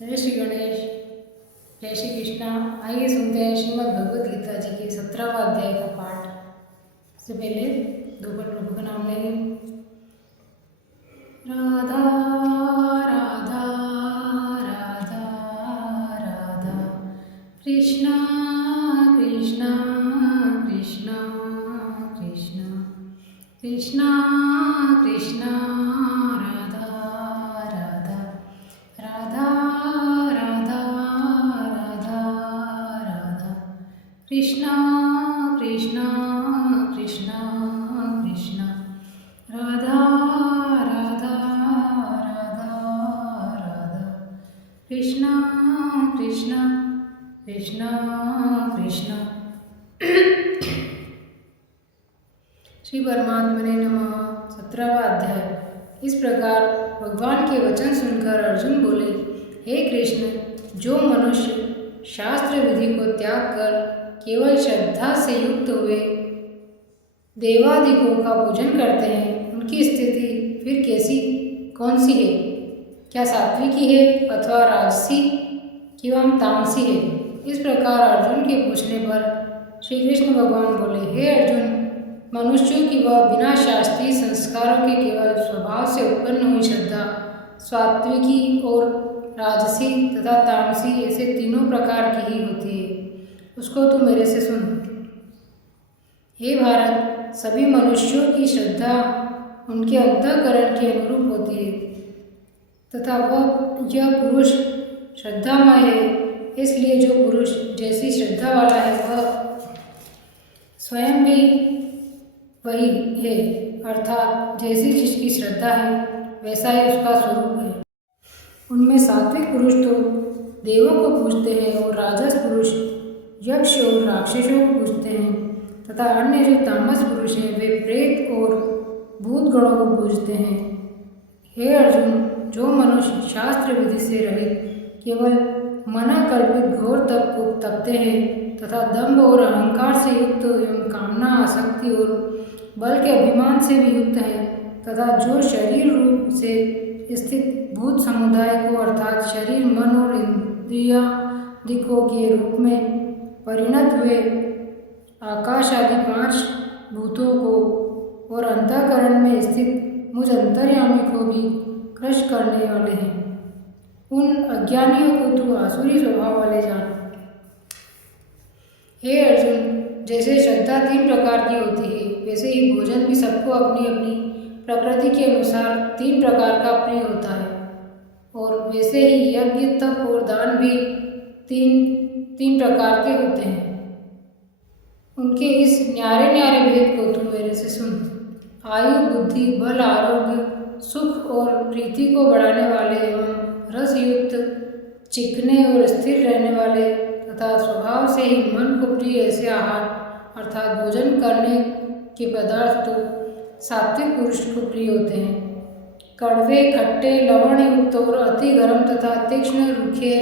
जय श्री गणेश। जय श्री कृष्णा। आइए सुनते हैं श्रीमद् भगवद गीता जी के 17वां अध्याय का पाठ। इससे पहले दो बार प्रभु का नाम लेंगे। राधा राधा राधा राधा कृष्णा कृष्णा कृष्णा कृष्णा कृष्णा कृष्णा राधा राधा राधा राधा राधा राधा कृष्णा कृष्णा कृष्णा कृष्णा राधा राधा राधा राधा कृष्णा कृष्णा कृष्णा कृष्णा। श्री परमात्मने नमः। 17वां अध्याय। इस प्रकार भगवान के वचन सुनकर अर्जुन बोले, हे कृष्ण, जो मनुष्य शास्त्र विधि को त्याग कर केवल श्रद्धा से युक्त हुए देवादिकों का पूजन करते हैं, उनकी स्थिति फिर कौन सी है? क्या सात्विकी है अथवा राजसी एवं तामसी है? इस प्रकार अर्जुन के पूछने पर श्री कृष्ण भगवान बोले, हे अर्जुन, मनुष्यों की वह बिना शास्त्रीय संस्कारों के केवल स्वभाव से उत्पन्न हुई श्रद्धा सात्विकी और राजसी तथा तामसी ऐसे तीनों प्रकार की ही होती है। उसको तू मेरे से सुन। हे भारत, सभी मनुष्यों की श्रद्धा उनके अंतःकरण के अनुरूप होती है तथा वह यह पुरुष श्रद्धामय है। इसलिए जो पुरुष जैसी श्रद्धा वाला है वह स्वयं भी वही है, अर्थात जैसी जिसकी श्रद्धा है वैसा ही उसका स्वरूप है। उनमें सात्विक पुरुष तो देवों को पूजते हैं और राजस पुरुष यक्ष और राक्षसों को पूजते हैं तथा अन्य जो तामस पुरुष हैं वे प्रेत और भूत गणों को पूजते हैं। हे अर्जुन, जो मनुष्य शास्त्र विधि से रहित केवल मना कल्पित घोर तप को तपते हैं तथा दंभ और अहंकार से युक्त एवं कामना आसक्ति और बल के अभिमान से भी युक्त है तथा जो शरीर रूप से स्थित भूत समुदाय को अर्थात शरीर, मन और इंद्रियादिकों के रूप में परिणत हुए आकाश आदि 5 भूतों को और अंतःकरण में स्थित मुझ अंतर्यामी को भी क्रश करने वाले हैं, उन अज्ञानियों को तू आसुरी स्वभाव वाले जान। हे अर्जुन, जैसे श्रद्धा 3 प्रकार की होती है वैसे ही भोजन भी सबको अपनी अपनी प्रकृति के अनुसार 3 प्रकार का प्रिय होता है और वैसे ही यज्ञ, तप और दान भी तीन प्रकार के होते हैं। उनके इस न्यारे न्यारे भेद को तू मेरे से सुन। आयु, बुद्धि, बल, आरोग्य, सुख और प्रीति को बढ़ाने वाले एवं रसयुक्त, चिकने और स्थिर रहने वाले तथा स्वभाव से ही मन को प्रिय ऐसे आहार अर्थात भोजन करने के पदार्थ तो सात्विक पुरुष को प्रिय होते हैं। कड़वे, खट्टे, लवण युक्त और अति गर्म तथा तीक्ष्ण, रूखे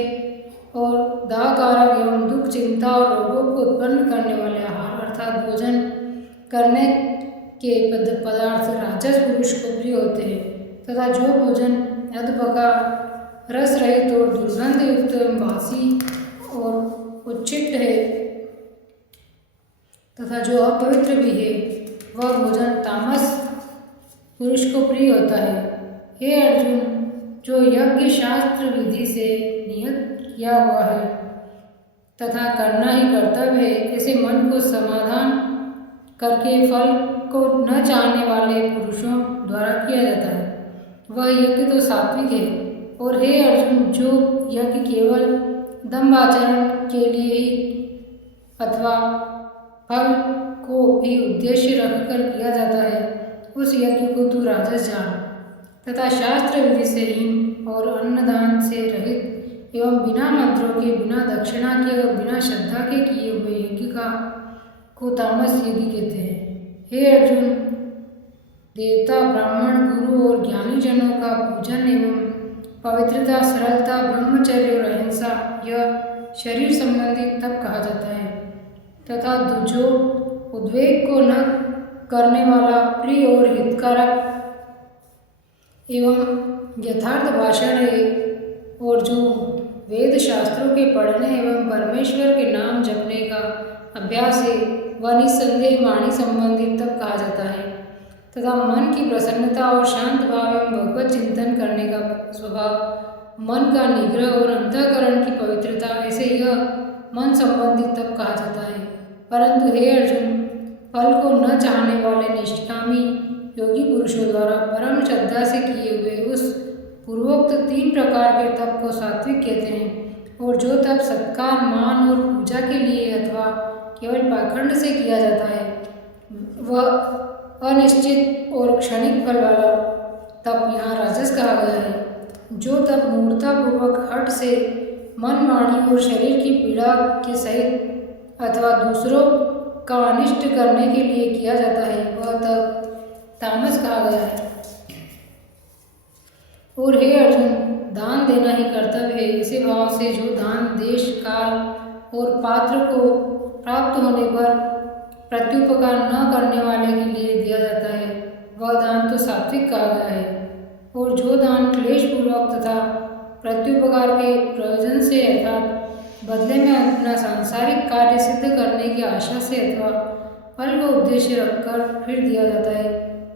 और दाहकारक एवं दुख, चिंता और रोगों को उत्पन्न करने वाले आहार अर्थात भोजन करने के पदार्थ राजस पुरुष को प्रिय होते हैं तथा जो भोजन अधपका, रस रहित और दुर्गंध युक्त एवं बासी और उच्छिष्ट है तथा जो अपवित्र भी है वह भोजन तामस पुरुष को प्रिय होता है। हे अर्जुन, जो यज्ञ शास्त्र विधि से नियत किया हुआ है तथा करना ही कर्तव्य है ऐसे मन को समाधान करके फल को न चाहने वाले पुरुषों द्वारा किया जाता है, वह यज्ञ तो सात्विक है। और हे अर्जुन, जो यज्ञ केवल दम्भाचरण के लिए ही अथवा फल को भी उद्देश्य रखकर किया जाता है उस यज्ञ को तू राजस जान तथा शास्त्र विधि से हीन और अन्नदान से रहित एवं बिना मंत्रों के, बिना दक्षिणा के और बिना श्रद्धा के किए हुए यज्ञ को तामस यज्ञ कहते हैं। हे अर्जुन, देवता, ब्राह्मण, गुरु और ज्ञानी जनों का पूजन एवं पवित्रता, सरलता, ब्रह्मचर्य और अहिंसा यह शरीर संबंधी तप कहा जाता है तथा जो उद्वेग को न करने वाला, प्रिय और हितकारक एवं यथार्थ भाषण है और जो वेद शास्त्रों के पढ़ने एवं परमेश्वर के नाम जपने का अभ्यास है वह निस्संदेह वाणी संबंधित तप कहा जाता है। तथा मन की प्रसन्नता और शांत भाव एवं भगवत चिंतन करने का स्वभाव, मन का निग्रह और अंतःकरण की पवित्रता, ऐसे यह मन संबंधित तप कहा जाता है। परंतु हे अर्जुन, फल को न चाहने वाले निष्कामी योगी पुरुषों द्वारा परम श्रद्धा से किए हुए उस पूर्वोक्त 3 प्रकार के तप को सात्विक कहते हैं। और जो तप सत्कार, मान और पूजा के लिए अथवा केवल पाखंड से किया जाता है वह अनिश्चित और क्षणिक फल वाला तप यहाँ राजस कहा गया है। जो तप मूर्खतापूर्वक हठ से मन, वाणी और शरीर की पीड़ा के सहित अथवा दूसरों का अनिष्ट करने के लिए किया जाता है वह तप तामस कहा गया है। और हे अर्जुन, दान देना ही कर्तव्य है, इसी भाव से जो दान देश, काल और पात्र को प्राप्त होने पर प्रत्युपकार न करने वाले के लिए दिया जाता है वह दान तो सात्विक कहा गया है। और जो दान क्लेशपूर्वक तथा प्रत्युपकार के प्रयोजन से अर्थात बदले में अपना सांसारिक कार्य सिद्ध करने की आशा से अथवा फल को उद्देश्य रखकर फिर दिया जाता है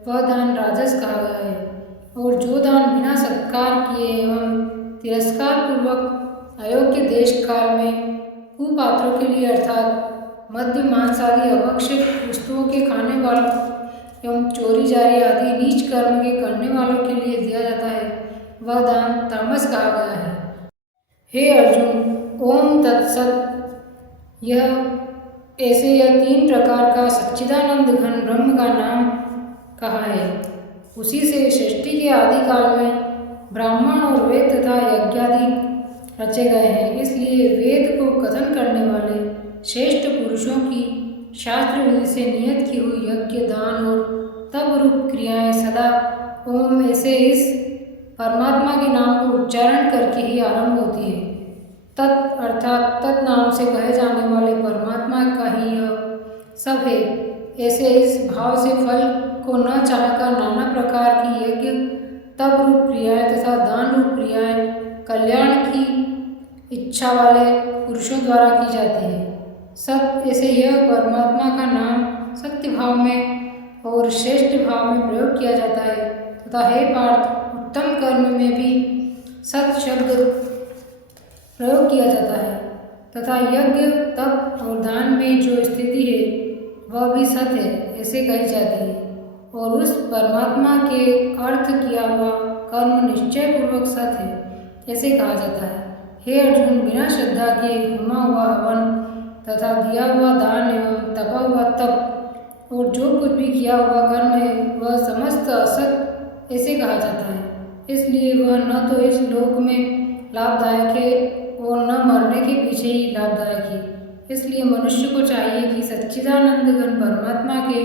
वह दान राजस कहा गया है। और जो दान बिना सत्कार किए एवं तिरस्कार पूर्वक अयोग्य देश काल में कुपात्रों के लिए अर्थात मद्य, मांस आदि अभक्षित वस्तुओं के खाने वालों एवं चोरी जारी आदि नीच कर्म के करने वालों के लिए दिया जाता है वह दान तामस कहा गया है। हे अर्जुन, ओम तत्सत यह 3 प्रकार का सच्चिदानंद घन ब्रह्म का नाम कहा है। उसी से सृष्टि के आदि काल में ब्राह्मण और वेद तथा यज्ञादि रचे गए हैं। इसलिए वेद को कथन करने वाले श्रेष्ठ पुरुषों की शास्त्र विधि से नियत की हुई यज्ञ, दान और तप रूप क्रियाएं सदा ओम ऐसे इस परमात्मा के नाम को उच्चारण करके ही आरंभ होती है। तत् अर्थात तत् नाम से कहे जाने वाले परमात्मा का ही यह सब है। ऐसे इस भाव से फल को न चाहकर नाना प्रकार की यज्ञ, तप रूप क्रियाएं तथा दान रूप क्रियाएं कल्याण की इच्छा वाले पुरुषों द्वारा की जाती है। सत ऐसे यह परमात्मा का नाम सत्य भाव में और श्रेष्ठ भाव में प्रयोग किया जाता है तथा हे पार्थ, उत्तम कर्म में भी सत शब्द प्रयोग किया जाता है तथा यज्ञ, तप और दान में जो स्थिति है वह भी सत है ऐसे कही जाती है। और उस परमात्मा के अर्थ किया हुआ कर्म निश्चय पूर्वक सत है ऐसे कहा जाता है। हे अर्जुन, बिना श्रद्धा के होमा हुआ हवन तथा दिया हुआ दान एवं तपा हुआ तप और जो कुछ भी किया हुआ कर्म है वह समस्त असत ऐसे कहा जाता है। इसलिए वह न तो इस लोक में लाभदायक है और न मरने के पीछे ही लाभदायक है। इसलिए मनुष्य को चाहिए कि सच्चिदानंद घन परमात्मा के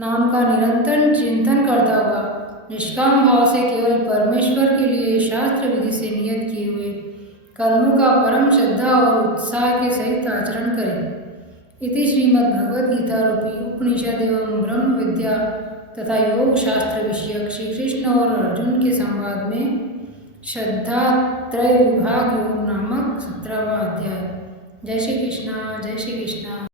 नाम का निरंतर चिंतन करता हुआ निष्काम भाव से केवल परमेश्वर के लिए शास्त्र विधि से नियत किए हुए कर्मों का परम श्रद्धा और उत्साह के सहित आचरण करें। इति श्रीमद्भगवद्गीता रूपी उपनिषद एवं ब्रह्म विद्या तथा योग शास्त्र विषयक श्री कृष्ण और अर्जुन के संवाद में श्रद्धा त्रय विभाग योग नामक 17वां अध्याय। जय श्री कृष्णा, जय श्री कृष्णा।